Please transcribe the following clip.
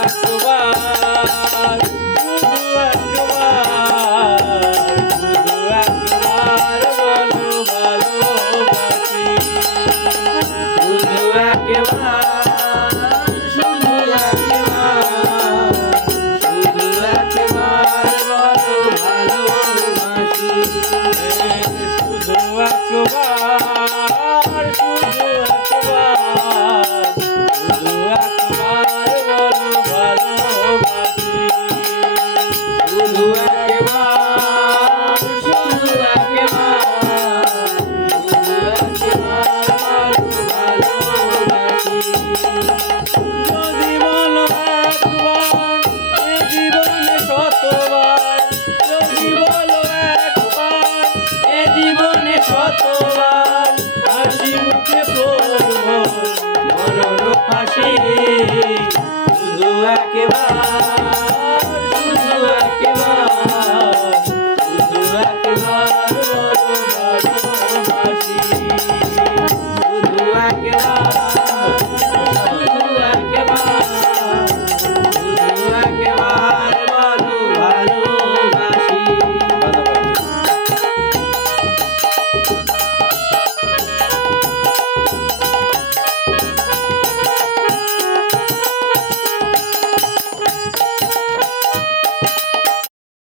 একবার শুধু একবার শুধু একবার বলো ভালোবাসি শুধু একবার শুধু একবার শুধু একবার বলো ভালোবাসি শুধু একবার শুধু একবার শুধু একবার বলো ভালোবাসি শুধু একবার শুধু একবার শুধু একবার বলো ভালোবাসি যদি বলো একবার এ জীবনে শতবার যদি বলো একবার এ জীবনে শতবার হাসি মুখে পড়বো মরণ ফাঁসি শুধু একবার